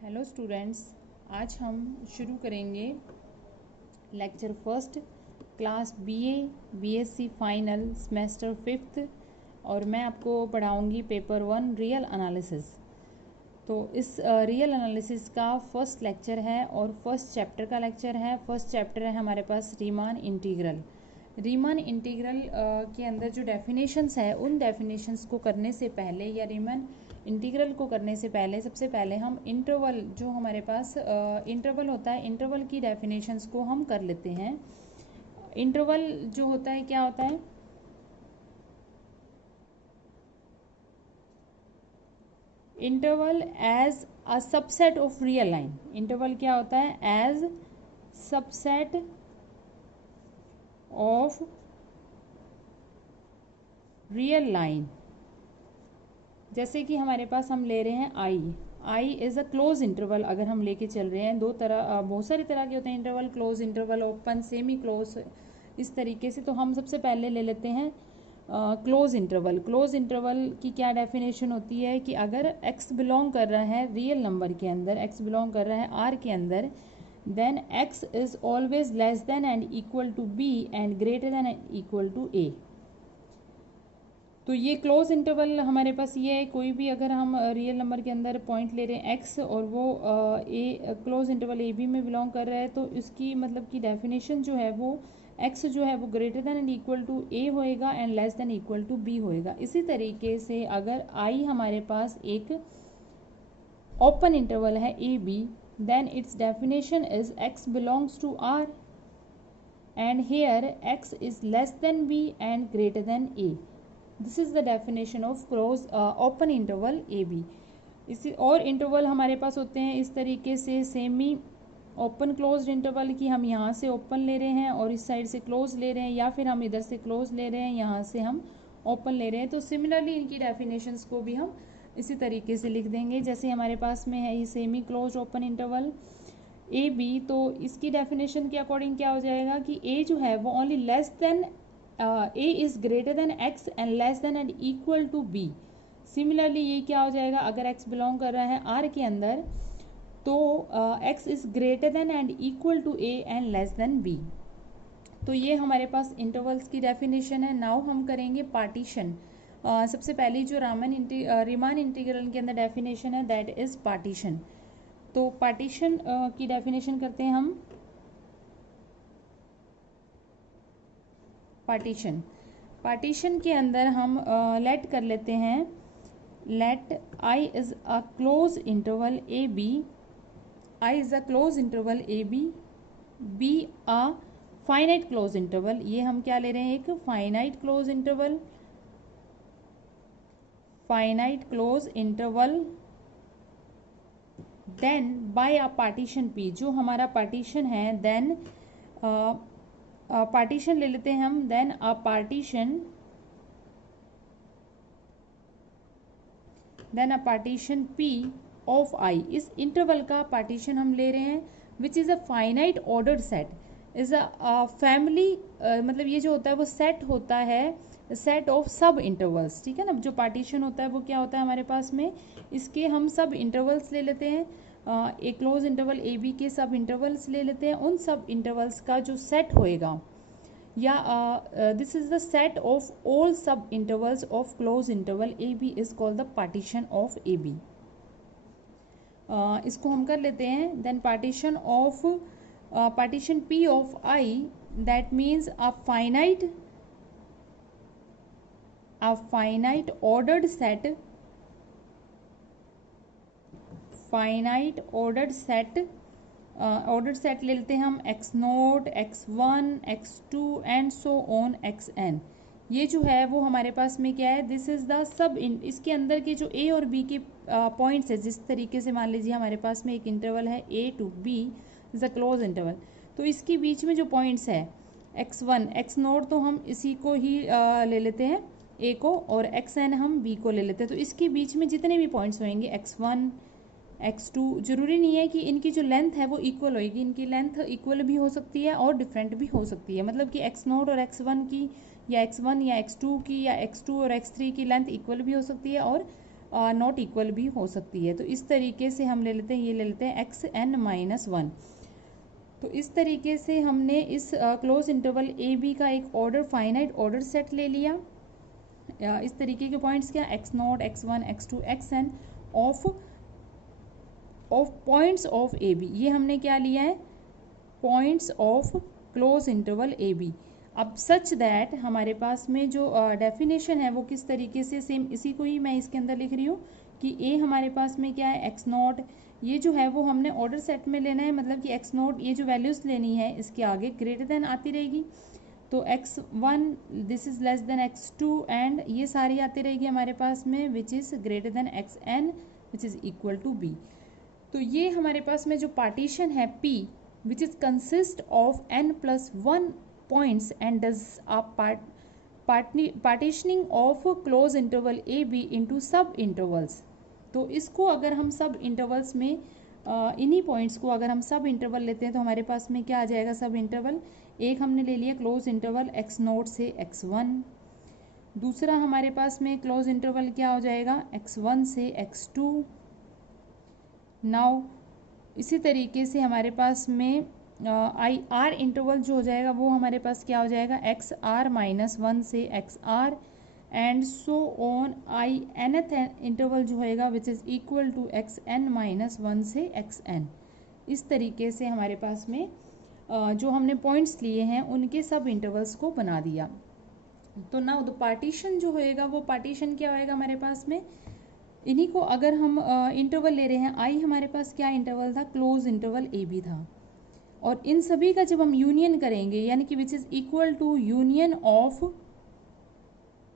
Hello students, आज हम शुरू करेंगे lecture first class BA BSc final semester fifth और मैं आपको पढ़ाऊंगी पेपर 1 रियल एनालिसिस। तो इस रियल एनालिसिस का फर्स्ट लेक्चर है और फर्स्ट चैप्टर का लेक्चर है। फर्स्ट चैप्टर है हमारे पास रीमान इंटीग्रल। रीमान इंटीग्रल के अंदर जो डेफिनेशंस है उन डेफिनेशंस को करने से पहले या रीमान इंटीग्रल को करने से पहले सबसे पहले हम इंटरवल जो हमारे पास इंटरवल होता है, इंटरवल की डेफिनेशंस को हम कर लेते हैं। इंटरवल जो होता है क्या होता है? Interval as a subset of real line. Interval क्या होता है? As subset of real line. जैसे कि हमारे पास हम ले रहे हैं I is a close interval. अगर हम लेके चल रहे हैं बहुत सारे तरह के होते हैं interval, close interval, open, semi close, इस तरीके से। तो हम सबसे पहले ले लेते हैं क्लोज इंटरवल। क्लोज इंटरवल की क्या डेफिनेशन होती है कि अगर x बिलोंग कर रहा है रियल नंबर के अंदर, x बिलोंग कर रहा है r के अंदर, then x is always less than and equal to b and greater than and equal to a। तो ये क्लोज इंटरवल हमारे पास ये है। कोई भी अगर हम रियल नंबर के अंदर पॉइंट ले रहे हैं x और वो ए क्लोज इंटरवल ए बी में बिलोंग कर रहा है, तो इसकी मतलब की डेफिनेशन जो है वो x जो है वो greater than and equal to a होएगा and less than equal to b होएगा। इसी तरीके से अगर i हमारे पास एक ओपन इंटरवल है a B, then its definition is x belongs to r and here x is less than b and greater than a। This is the definition of close open interval A b. इसी और interval हमारे पास होते हैं इस तरीके से semi open closed interval की हम यहाँ से ओपन ले रहे हैं और इस साइड से क्लोज ले रहे हैं, या फिर हम इधर से क्लोज ले रहे हैं, यहाँ से हम ओपन ले रहे हैं। तो सिमिलरली इनकी डेफिनेशंस को भी हम इसी तरीके से लिख देंगे। जैसे हमारे पास में है ये semi closed open interval A B, तो इसकी डेफिनेशन के अकॉर्डिंग क्या हो जाएगा कि ए जो है वो only less than a is greater than x and less than and equal to b। Similarly ये क्या हो जाएगा, अगर x बिलोंग कर रहा है r के अंदर तो x is greater than and equal to a and less than b। तो ये हमारे पास इंटरवल्स की डेफिनेशन है। नाउ हम करेंगे पार्टीशन। सबसे पहली जो रीमान इंटीग्रल के अंदर डेफिनेशन है दैट इज पार्टीशन। तो पार्टीशन की डेफिनेशन करते हैं हम। पार्टीशन के अंदर हम लेट कर लेते हैं, let I is a close interval A B, I is a close interval A B, be a finite close interval. ये हम क्या ले रहे हैं, एक finite close interval, finite close interval. Then by a partition P, जो हमारा partition है, देन पार्टीशन ले लेते हैं हम, then a partition P of I। इस इंटरवल का पार्टीशन हम ले रहे हैं which is a finite ordered set, is a family, मतलब ये जो होता है वो सेट होता है, सेट ऑफ सब इंटरवल्स। ठीक है ना, जो पार्टीशन होता है वो क्या होता है हमारे पास में, इसके हम सब इंटरवल्स ले लेते हैं, एक क्लोज इंटरवल ए बी के सब इंटरवल्स ले लेते हैं। उन सब इंटरवल्स का जो सेट होएगा, या this is the set of all sub intervals of close interval A B is called the partition of A B. इसको हम कर लेते हैं। Then partition of partition P of I, that means a finite ordered set, finite ordered set, order set ले लेते हैं हम, x naught, x one, x two and so on x n. ये जो है वो हमारे पास में क्या है, दिस इज द सब इसके अंदर के जो ए और बी के पॉइंट्स है, जिस तरीके से मान लीजिए हमारे पास में एक इंटरवल है A to B is a close interval, तो इसके बीच में जो पॉइंट्स है एक्स वन, एक्स नोट, तो हम इसी को ही ले लेते हैं ए को, और एक्स एन हम बी को ले लेते हैं। तो इसके बीच में जितने भी पॉइंट्स होंगे एक्स वन, एक्स टू, जरूरी नहीं है कि इनकी जो लेंथ है वो इक्वल होएगी, इनकी लेंथ इक्वल भी हो सकती है और डिफरेंट भी हो सकती है। मतलब कि एक्स नोट और एक्स वन की, या एक्स वन या एक्स टू की, या एक्स टू और एक्स थ्री की लेंथ इक्वल भी हो सकती है और नॉट इक्वल भी हो सकती है। तो इस तरीके से हम ले लेते हैं, ये ले लेते हैं xn-1। तो इस तरीके से हमने इस क्लोज इंटरवल ए बी का एक ऑर्डर फाइनाइट ऑर्डर सेट ले लिया। इस तरीके के पॉइंट्स क्या, x0, x1, x2, xn of points of A B, ये हमने क्या लिया है, points of close interval A B. अब सच दैट हमारे पास में जो डेफिनेशन है वो किस तरीके से, सेम इसी को ही मैं इसके अंदर लिख रही हूँ कि ए हमारे पास में क्या है, x0, ये जो है वो हमने ऑर्डर सेट में लेना है, मतलब कि x0 ये जो वैल्यूज लेनी है इसके आगे ग्रेटर देन आती रहेगी। तो x1 this is less than x2 and ये सारी आती रहेगी हमारे पास में which is greater than xn which is equal to b। तो ये हमारे पास में जो पार्टीशन है P which is consist of n+1 points and does a partitioning of close interval A B into sub intervals. तो इसको अगर हम सब इंटरवल्स में इन्हीं पॉइंट्स को अगर हम सब इंटरवल लेते हैं तो हमारे पास में क्या आ जाएगा, सब इंटरवल एक हमने ले लिया क्लोज इंटरवल x0 से x1, दूसरा हमारे पास में क्लोज इंटरवल क्या हो जाएगा x1 से x2। नाउ इसी तरीके से हमारे पास में आर इंटरवल जो हो जाएगा वो हमारे पास क्या हो जाएगा xr-1 से xr and so on I nth interval जो होएगा which is equal to xn-1 से xn। इस तरीके से हमारे पास में जो हमने पॉइंट्स लिए हैं उनके सब इंटरवल्स को बना दिया। तो नाउ द पार्टीशन जो होएगा वो पार्टीशन क्या होएगा हमारे पास में, इन्हीं को अगर हम इंटरवल ले रहे हैं, आई हमारे पास क्या इंटरवल था, क्लोज इंटरवल ए बी था, और इन सभी का जब हम यूनियन करेंगे यानी कि which is equal to union of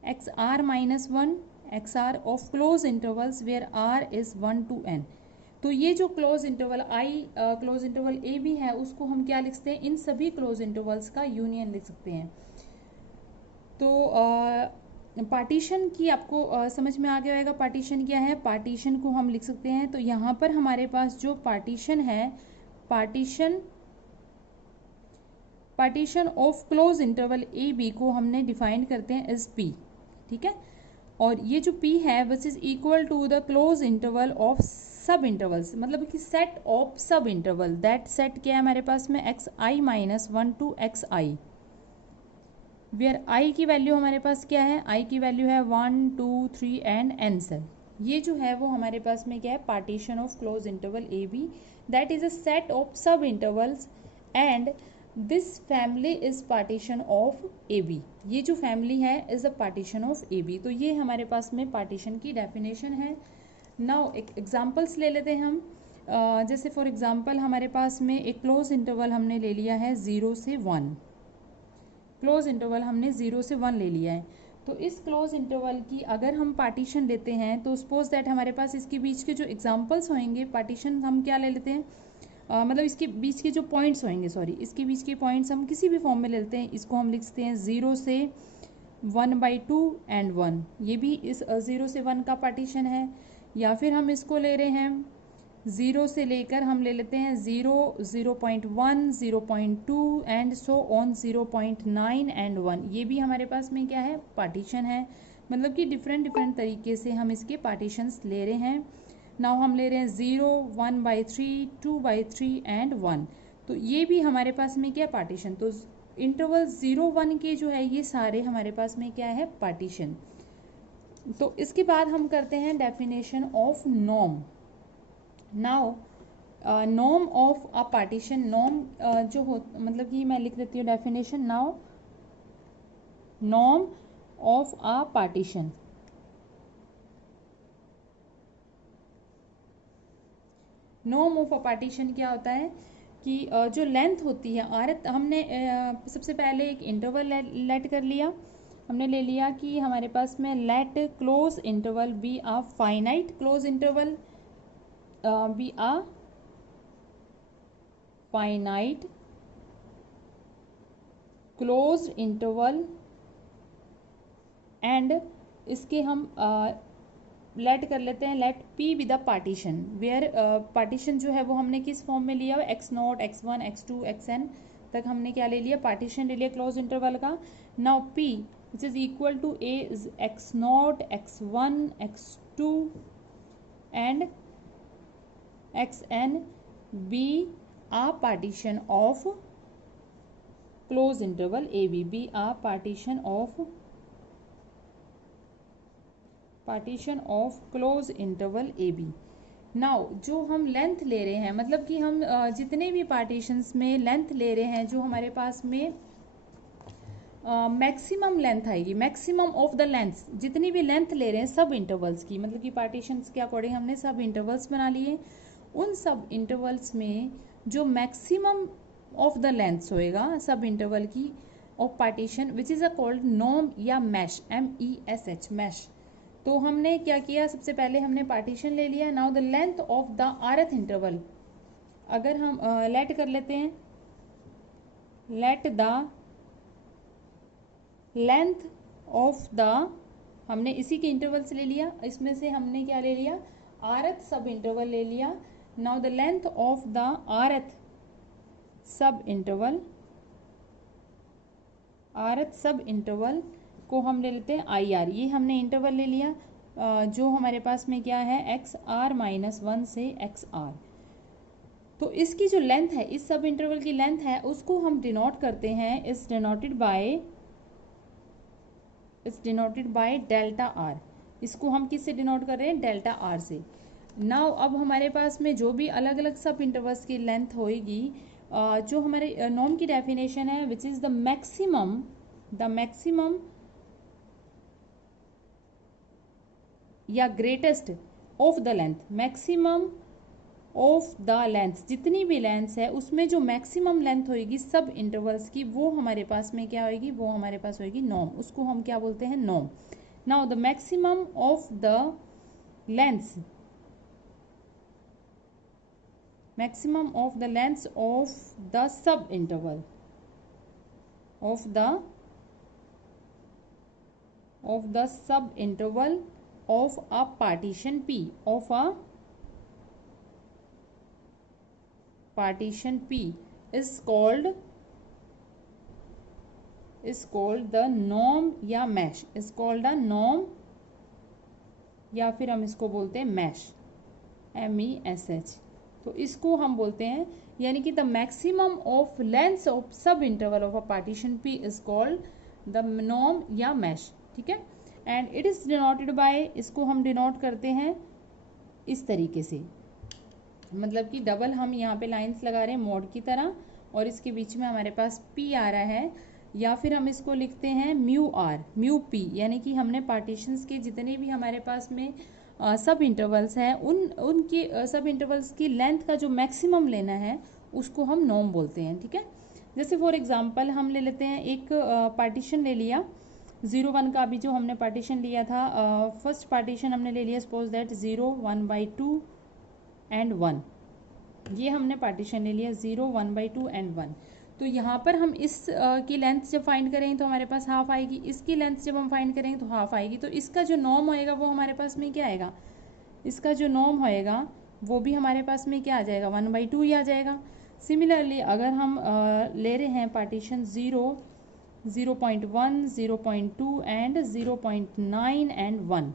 xr-1 xr of close intervals where r is 1 to n। तो ये जो close interval I close interval A B है उसको हम क्या लिख सकते हैं, इन सभी क्लोज इंटरवल्स का यूनियन लिख सकते हैं। तो पार्टीशन की आपको समझ में आ गया होगा, पार्टीशन क्या है, पार्टीशन को हम लिख सकते हैं। तो यहाँ पर हमारे पास जो पार्टीशन है, partition of close interval A B को हमने डिफाइन करते हैं एज पी, ठीक है। और ये जो पी है which is equal to the close interval of sub intervals, मतलब कि set of sub interval, that set क्या है हमारे पास में xi-1 to xi, where I की वैल्यू हमारे पास क्या है, आई की वैल्यू है 1 2 3 एंड n सेल। ये जो है वो हमारे पास में क्या है, partition of close interval A B, that is a set of sub intervals and this family is partition of A B. ये जो फैमिली है is a partition of A B. तो ये हमारे पास में पार्टीशन की डेफिनेशन है। नाउ एक एग्जाम्पल्स ले लेते हैं हम। जैसे फॉर एग्जाम्पल हमारे पास में एक क्लोज इंटरवल हमने ले लिया है 0 से 1, क्लोज इंटरवल हमने 0 से 1 ले लिया है। तो इस क्लोज इंटरवल की अगर हम पार्टीशन लेते हैं तो सपोज दैट हमारे पास इसके बीच के जो एग्जाम्पल्स होंगे, पार्टीशन हम क्या ले लेते हैं, मतलब इसके बीच के जो पॉइंट्स होंगे, सॉरी इसके बीच के पॉइंट्स हम किसी भी फॉर्म में ले लेते हैं। इसको हम लिख सकते हैं 0 से 1/2 एंड 1, ये भी इस 0 से 1 का पार्टीशन है। या फिर हम इसको ले रहे हैं 0 से लेकर हम ले लेते हैं 0, 0.1, 0.2 एंड सो ऑन 0.9 एंड 1, ये भी हमारे पास में क्या है, पार्टीशन है। मतलब कि डिफरेंट तरीके से हम इसके पार्टीशंस ले रहे हैं। नाउ हम ले रहे हैं 0, 1/3, 2/3 एंड 1, तो ये भी हमारे पास में क्या पार्टीशन। तो इंटरवल 0 1 के जो है ये सारे हमारे पास में क्या है, पार्टीशन। तो इसके बाद हम करते हैं definition of norm. Now norm of a partition, norm जो हो मतलब कि मैं लिख देती हूँ definition. Now norm of a partition, norm of a partition क्या होता है कि जो लेंथ होती है आरत, हमने सबसे पहले एक इंटरवल लेट कर लिया, हमने ले लिया कि हमारे पास में let close interval be a finite close interval, be a finite close interval and इसके हम लेट कर लेते हैं let P with a partition, where partition जो है वो हमने किस फॉर्म में लिया, x0, x1, x2, xn तक हमने क्या ले लिया, पार्टीशन ले लिया क्लोज इंटरवल का। Now p which is equal to a is x0, x1, x2 and xn be a partition of close interval AB, be a partition of close interval AB। Now जो हम length ले रहे हैं, मतलब कि हम जितने भी पार्टीशंस में लेंथ ले रहे हैं, जो हमारे पास में मैक्सिमम लेंथ आएगी, मैक्सिमम ऑफ द लेंथ, जितनी भी लेंथ ले रहे हैं सब इंटरवल्स की, मतलब कि पार्टीशंस के अकॉर्डिंग हमने सब इंटरवल्स बना लिए। उन सब इंटरवल्स में जो मैक्सिमम ऑफ द लेंथ्स होएगा सब इंटरवल की of partition which is a called norm या मैश, MESH, मैश। तो हमने क्या किया, सबसे पहले हमने पार्टीशन ले लिया। Now the length of the rth interval, अगर हम लेट कर लेते हैं, let the length of the, हमने इसी के इंटरवल से ले लिया, इसमें से हमने क्या ले लिया, rth सब इंटरवल ले लिया। Now the length of the rth सब इंटरवल, rth सब इंटरवल को हम ले लेते हैं IR, ये हमने इंटरवल ले लिया जो हमारे पास में क्या है XR-1 से XR। तो इसकी जो लेंथ है, इस सब इंटरवल की लेंथ है, उसको हम डिनोट करते हैं, is denoted by delta R। इसको हम किससे डिनोट कर रहे हैं, डेल्टा R से। नाउ अब हमारे पास में जो भी अलग अलग सब इंटरवल्स की लेंथ होएगी, जो हमारे नॉर्म की डेफिनेशन है विच इज द मैक्सिमम या greatest of the length, maximum of the length, जितनी भी लेंथ है उसमें जो मैक्सिमम लेंथ होगी सब इंटरवल्स की, वो हमारे पास में क्या होगी, वो हमारे पास होगी नॉर्म। उसको हम क्या बोलते हैं, norm. Now the maximum of the lengths, maximum of the lengths of the sub interval of the sub interval of a partition P, of a partition P is called the norm या mesh, is called a norm या फिर हम इसको बोलते हैं mesh, MESH। तो इसको हम बोलते हैं, यानी कि the maximum of length of sub interval of a partition P is called the norm या मैश, ठीक है। And it is denoted by, इसको हम डिनोट करते हैं इस तरीके से, मतलब कि डबल हम यहाँ पे लाइंस लगा रहे हैं मोड की तरह, और इसके बीच में हमारे पास P आ रहा है, या फिर हम इसको लिखते हैं म्यू P, यानी कि हमने पार्टीशंस के जितने भी हमारे पास में सब इंटरवल्स हैं, उनकी सब इंटरवल्स की लेंथ का जो मैक्सिमम लेना है उसको हम नॉर्म बोलते हैं, ठीक है। जैसे फॉर एग्जांपल हम ले लेते हैं, एक पार्टीशन ले लिया 0-1 का, अभी जो हमने पार्टीशन लिया था, फर्स्ट पार्टीशन हमने ले लिया, सपोज दैट 0, 1/2 एंड 1, ये हमने पार्टीशन ले लिया 0, 1/2 एंड 1। तो यहाँ पर हम इस की लेंथ जब फाइंड करेंगे तो हमारे पास हाफ आएगी, इसकी लेंथ जब हम फाइंड करेंगे तो हाफ आएगी। तो इसका जो नॉर्म होएगा वो हमारे पास में क्या आएगा, इसका जो नॉर्म होएगा वो भी हमारे पास में क्या आ जाएगा, 1/2 ही आ जाएगा। सिमिलरली अगर हम ले रहे हैं पार्टीशन 0, 0.1, 0.2 एंड 0.9 एंड 1,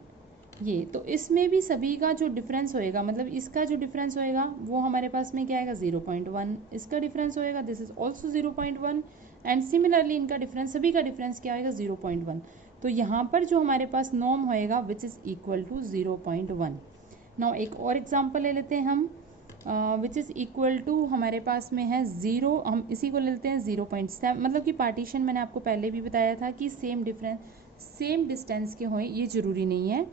ये तो इसमें भी सभी का जो डिफरेंस होएगा, मतलब इसका जो डिफरेंस होएगा वो हमारे पास में क्या आएगा, 0.1, इसका डिफरेंस होएगा, this is also 0.1, and similarly इनका डिफरेंस, सभी का डिफरेंस क्या आएगा, 0.1। तो यहाँ पर जो हमारे पास नॉर्म होएगा which is equal to 0.1। Now एक और एग्जाम्पल ले लेते हैं हम, विच इज इक्वल टू हमारे पास में है 0, हम इसी को ले लेते हैं 0.7, मतलब कि पार्टीशन मैंने आपको पहले भी बताया था कि सेम डिस्टेंस के हों, ये जरूरी नहीं है।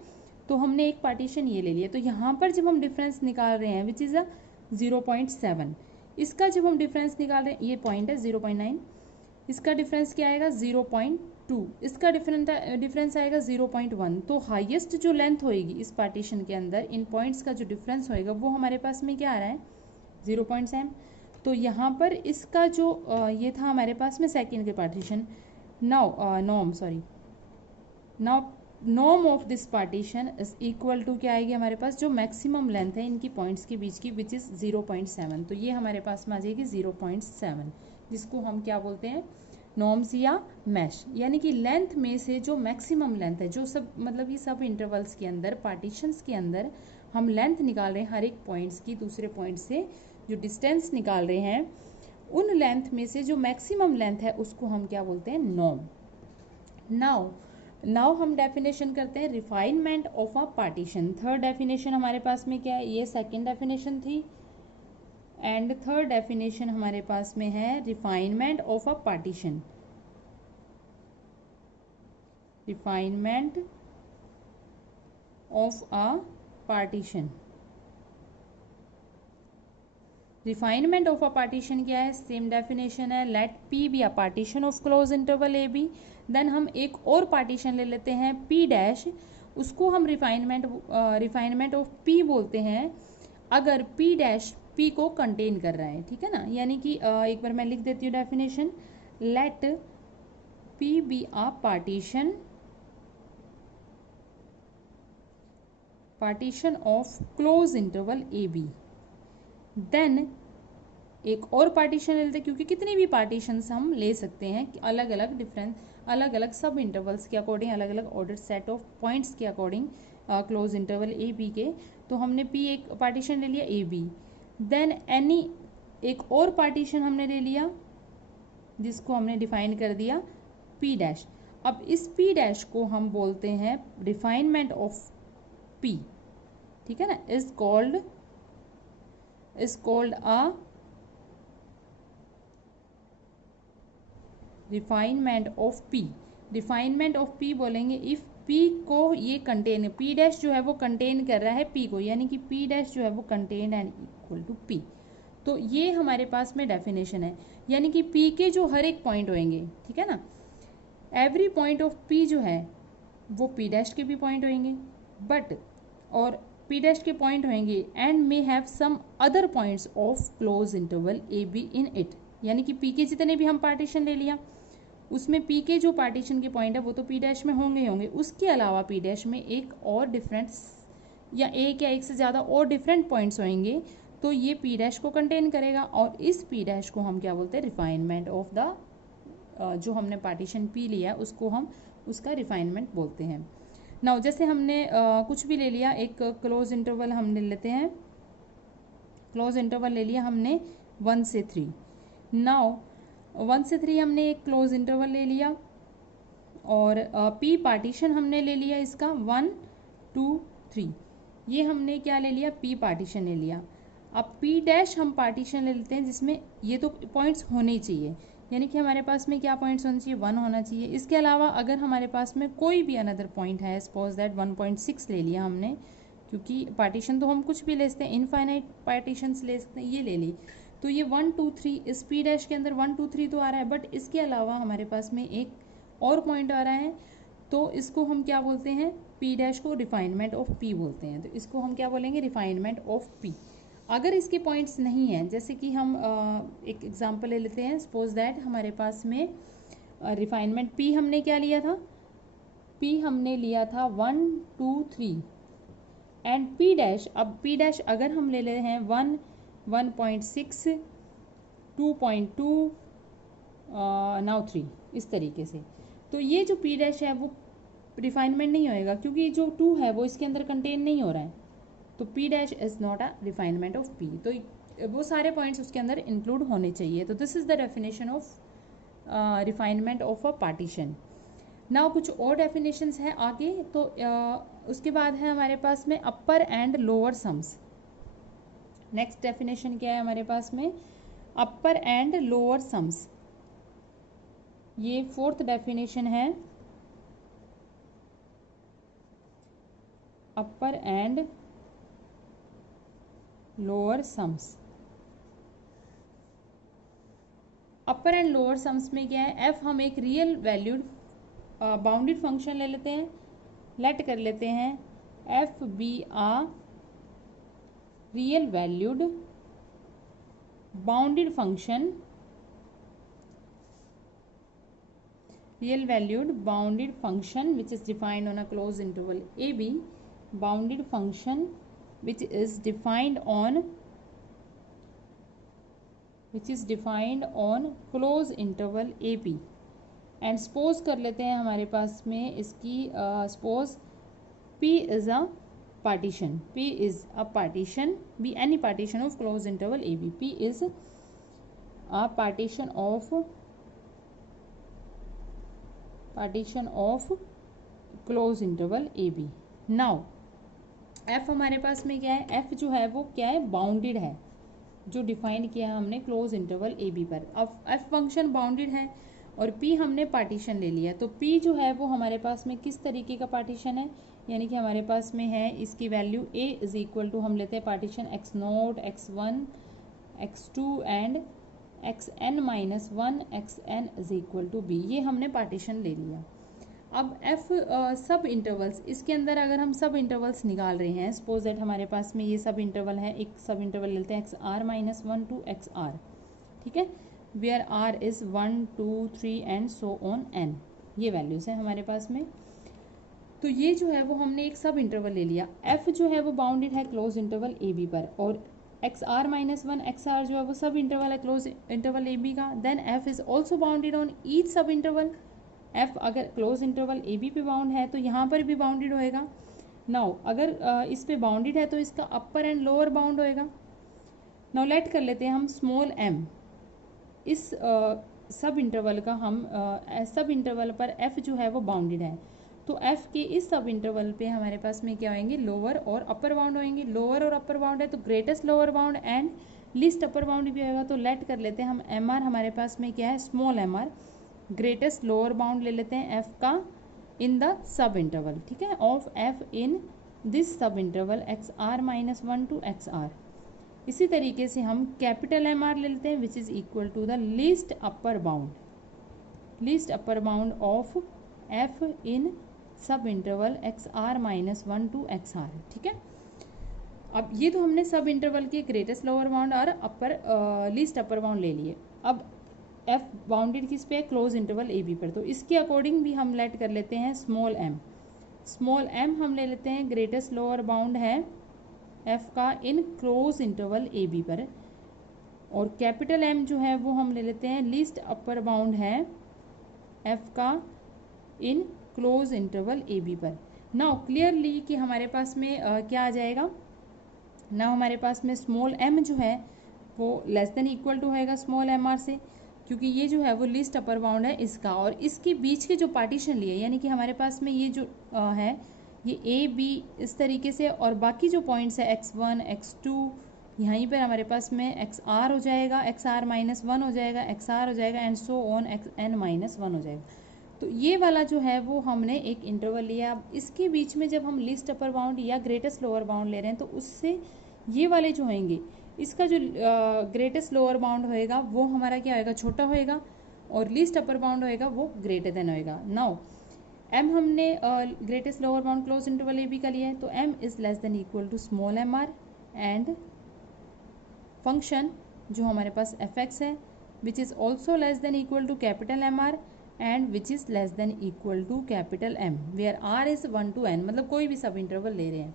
तो हमने एक पार्टीशन ये ले लिया, तो यहाँ पर जब हम डिफरेंस निकाल रहे हैं विच इज़ अ 0.7, इसका जब हम डिफरेंस निकाल रहे हैं, ये पॉइंट है 0.9, इसका डिफरेंस क्या आएगा 0.2, इसका डिफरेंस आएगा 0.1। तो हाईएस्ट जो लेंथ होएगी इस पार्टीशन के अंदर, इन पॉइंट्स का जो डिफरेंस होएगा वो हमारे पास में क्या आ रहा है, 0.7। तो यहाँ पर इसका जो ये था हमारे पास में सेकेंड के partition, norm of this partition is equal to क्या आएगी हमारे पास, जो मैक्सिमम लेंथ है इनकी पॉइंट्स के बीच की विच इज़ 0.7। तो ये हमारे पास में आ जाएगी 0.7, जिसको हम क्या बोलते हैं, नॉर्म्स या मैश, यानी कि लेंथ में से जो मैक्सिमम लेंथ है, जो सब मतलब ये सब इंटरवल्स के अंदर, पार्टीशंस के अंदर हम लेंथ निकाल रहे हैं हर एक पॉइंट्स की, दूसरे पॉइंट से जो डिस्टेंस निकाल रहे हैं, उन लेंथ में से जो मैक्सिमम लेंथ है उसको हम क्या बोलते हैं, नॉर्म। नाउ हम डेफिनेशन करते हैं refinement of a partition. Third definition हमारे पास में क्या है, ये सेकेंड डेफिनेशन थी, एंड थर्ड डेफिनेशन हमारे पास में है refinement of a partition. Refinement of a partition. Refinement of a partition क्या है, सेम डेफिनेशन है, let P be a partition of close interval A B. Then हम एक और पार्टीशन ले लेते हैं पी डैश, उसको हम रिफाइनमेंट ऑफ पी बोलते हैं अगर पी डैश पी को कंटेन कर रहा है, ठीक है ना। यानी कि एक बार मैं लिख देती हूँ definition, let P be a partition of close interval A B. Then एक और पार्टीशन ले लेते हैं, क्योंकि कितनी भी पार्टीशंस हम ले सकते हैं अलग अलग अलग अलग सब इंटरवल्स के अकॉर्डिंग, अलग अलग ऑर्डर सेट ऑफ पॉइंट्स के अकॉर्डिंग क्लोज इंटरवल ए बी के। तो हमने पी एक पार्टीशन ले लिया ए बी, देन एनी एक और पार्टीशन हमने ले लिया जिसको हमने डिफाइन कर दिया पी डैश। अब इस पी डैश को हम बोलते हैं रिफाइनमेंट ऑफ पी, ठीक है ना, is called a refinement of P. Refinement of P बोलेंगे इफ पी को ये कंटेन, पी डैश जो है वो कंटेन कर रहा है पी को, यानी कि पी डैश जो है वो contain and equal to P. तो ये हमारे पास में डेफिनेशन है, यानी कि पी के जो हर एक पॉइंट होंगे, ठीक है ना, एवरी पॉइंट ऑफ पी जो है वो पी डैश के भी पॉइंट होंगे, बट और पी डैश के पॉइंट होंगे and may have some other points of close interval A B in it. यानी कि पी के जितने भी हम पार्टीशन ले लिया उसमें पी के जो पार्टीशन के पॉइंट है वो तो पी डैश में होंगे ही होंगे, उसके अलावा पी डैश में एक और डिफरेंस या एक से ज़्यादा और डिफरेंट पॉइंट्स होंगे, तो ये पी डैश को कंटेन करेगा। और इस पी डैश को हम क्या बोलते हैं, रिफाइनमेंट ऑफ द जो हमने पार्टीशन पी लिया उसको हम उसका रिफाइनमेंट बोलते हैं। नाउ जैसे हमने कुछ भी ले लिया, एक क्लोज इंटरवल हम ले लेते हैं, क्लोज इंटरवल ले लिया हमने 1 से 3। नाउ 1 से 3 हमने एक क्लोज इंटरवल ले लिया और पी पार्टीशन हमने ले लिया इसका 1 2 3, ये हमने क्या ले लिया, पी पार्टीशन ले लिया। अब पी डैश हम पार्टीशन ले लेते हैं जिसमें ये तो पॉइंट्स होने ही चाहिए, यानी कि हमारे पास में क्या पॉइंट्स होने चाहिए, 1 होना चाहिए। इसके अलावा अगर हमारे पास में कोई भी अनदर पॉइंट है, सपोज दैट 1.6 ले लिया हमने, क्योंकि पार्टीशन तो हम कुछ भी ले सकते हैं, इनफाइनाइट पार्टीशंस ले सकते हैं, ये ले ली, तो ये 1 2 3 इस पी डैश के अंदर 1 2 3 तो आ रहा है, बट इसके अलावा हमारे पास में एक और पॉइंट आ रहा है, तो इसको हम क्या बोलते हैं, पी डैश को रिफाइनमेंट ऑफ पी बोलते हैं। तो इसको हम क्या बोलेंगे, रिफाइनमेंट ऑफ पी। अगर इसके पॉइंट्स नहीं हैं, जैसे कि हम एक एग्जांपल ले लेते हैं, सपोज दैट हमारे पास में रिफाइनमेंट पी हमने क्या लिया था, पी हमने लिया था 1 2 3 एंड पी डैश। अब पी डैश अगर हम ले रहे हैं 1 1.6 2.2 नाउ 3 इस तरीके से, तो ये जो पी डैश है वो रिफाइनमेंट नहीं होएगा, क्योंकि जो 2 है वो इसके अंदर कंटेन नहीं हो रहा है, तो P dash is not a refinement of P. तो वो सारे पॉइंट्स उसके अंदर इंक्लूड होने चाहिए। तो this is the definition of refinement of a partition. Now कुछ और डेफिनेशंस है आगे, तो उसके बाद है हमारे पास में upper and lower sums. Next definition क्या है हमारे पास में, अपर एंड लोअर सम्स, ये फोर्थ डेफिनेशन है, upper and lower sums. Upper and lower sums में क्या है, एफ हम एक रियल वैल्यूड बाउंडेड फंक्शन ले लेते हैं, लेट कर लेते हैं f be a real valued bounded function, real valued bounded function which is defined on a closed interval ab, bounded function which is defined on closed interval ab। And suppose कर लेते हैं हमारे पास में इसकी suppose p is a partition. P is a partition, be any partition of closed interval AB. P is a partition of closed interval AB. Now F हमारे पास में क्या है, F जो है वो क्या है, बाउंडेड है, जो डिफाइन किया है हमने क्लोज इंटरवल ए बी पर. अब F फंक्शन बाउंडेड है और P हमने पार्टीशन ले लिया, तो P जो है वो हमारे पास में किस तरीके का पार्टीशन है, यानी कि हमारे पास में है इसकी value A is equal to, हम लेते हैं partition x0, x1, x2 and xn-1, xn is equal to B. ये हमने पार्टीशन ले लिया. अब F सब इंटरवल्स, इसके अंदर अगर हम सब इंटरवल्स निकाल रहे हैं, सपोज दैट हमारे पास में ये सब इंटरवल है, एक सब इंटरवल लेते हैं xr-1 टू xr, ठीक है, where r is 1, 2, 3 and so on n. ये वैल्यूज है हमारे पास में. तो ये जो है वो हमने एक सब इंटरवल ले लिया. F जो है वो बाउंडेड है क्लोज इंटरवल ए बी पर, और xr-1 xr जो है वो सब इंटरवल है क्लोज इंटरवल ए बी का. Then F is also bounded on each sub interval. F अगर क्लोज इंटरवल ए बी पे बाउंड है तो यहाँ पर भी बाउंडेड होएगा. नाउ अगर इस पे बाउंडेड है तो इसका अपर एंड लोअर बाउंड होएगा. नाउ लेट कर लेते हैं हम स्मॉल m. इस सब इंटरवल का हम सब इंटरवल पर F जो है वो बाउंडेड है, तो F के इस सब इंटरवल पे हमारे पास में क्या होंगे, लोअर और अपर बाउंड होंगे. लोअर और अपर बाउंड है तो greatest lower bound and least upper bound भी होगा. तो लेट कर लेते हैं हम MR हमारे पास में क्या है, small MR, greatest lower bound ले लेते हैं F का इन द सब इंटरवल, ठीक है, of F in this sub interval xr-1 to xr. इसी तरीके से हम कैपिटल MR ले लेते हैं which is equal to the least upper bound of F in sub interval xr-1 to xr, ठीक है. अब ये तो हमने सब इंटरवल के ग्रेटेस्ट लोअर बाउंड और अपर लीस्ट अपर बाउंड ले लिए. अब F बाउंडेड किस पे है, क्लोज इंटरवल ए बी पर, तो इसके अकॉर्डिंग भी हम लेट कर लेते हैं स्मॉल m हम ले लेते हैं ग्रेटेस्ट लोअर बाउंड है F का in close interval A B पर, और कैपिटल M जो है वो हम ले लेते हैं लीस्ट अपर बाउंड है F का in close interval A B पर. नाउ क्लियरली कि हमारे पास में क्या आ जाएगा, नाउ हमारे पास में स्मॉल m जो है वो लेस देन इक्वल टू होएगा स्मॉल mr से, क्योंकि ये जो है वो लीस्ट अपर बाउंड है इसका, और इसके बीच के जो पार्टीशन लिए, यानी कि हमारे पास में ये जो है ये ए बी इस तरीके से, और बाकी जो पॉइंट्स है x1, x2, यहीं पर हमारे पास में xr हो जाएगा, xr-1 हो जाएगा, xr हो जाएगा एंड सो ऑन xn-1 हो जाएगा. तो ये वाला जो है वो हमने एक इंटरवल लिया. अब इसके बीच में जब हम लीस्ट अपर बाउंड या ग्रेटेस्ट लोअर बाउंड ले रहे हैं तो उससे ये वाले जो होंगे, इसका जो ग्रेटेस्ट लोअर बाउंड होएगा वो हमारा क्या होएगा, छोटा होएगा, और लीस्ट अपर बाउंड होएगा वो ग्रेटर देन होएगा. नाउ m हमने greatest lower bound close interval ए बी का लिया है, तो m is less than equal to small mr and function जो हमारे पास fx है which is also less than equal to capital mr and which is less than equal to capital m, where r is 1 to n, मतलब कोई भी सब interval ले रहे हैं.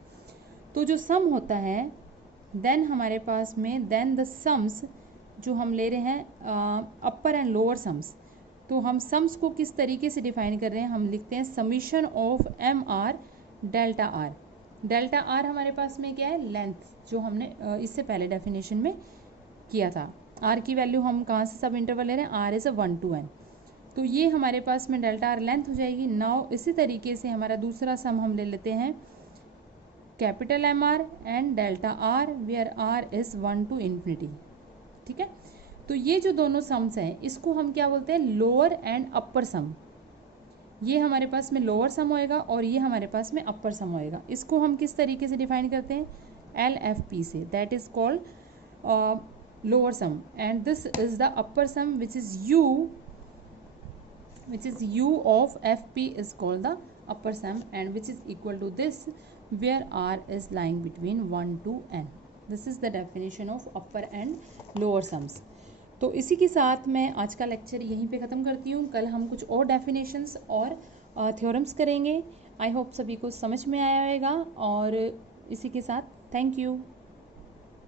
तो जो सम होता है देन हमारे पास में देन द सम्स जो हम ले रहे हैं अपर एंड लोअर सम्स, तो हम सम्स को किस तरीके से डिफाइन कर रहे हैं, हम लिखते हैं summation of M R delta R. Delta R हमारे पास में क्या है, लेंथ, जो हमने इससे पहले डेफिनेशन में किया था. आर की वैल्यू हम कहाँ से सब इंटरवल ले रहे हैं, आर इज 1 to n, तो ये हमारे पास में डेल्टा आर लेंथ हो जाएगी. नाउ इसी तरीके से हमारा दूसरा सम हम ले लेते हैं capital M R and delta R where R is 1 to infinity, ठीक है. तो ये जो दोनों सम्स हैं इसको हम क्या बोलते हैं, लोअर एंड अपर सम. ये हमारे पास में लोअर सम होएगा और ये हमारे पास में अपर सम होएगा. इसको हम किस तरीके से डिफाइन करते हैं, LFP से, that is called lower sum, and this is the upper sum which is U of FP is called the upper sum, and which is equal to this where R is lying between 1 to n. This is the definition of upper and lower sums. तो इसी के साथ मैं आज का lecture यहीं पे ख़त्म करती हूँ. कल हम कुछ और डेफिनेशंस और थ्योरम्स करेंगे. आई होप सभी को समझ में आया होगा, और इसी के साथ थैंक यू.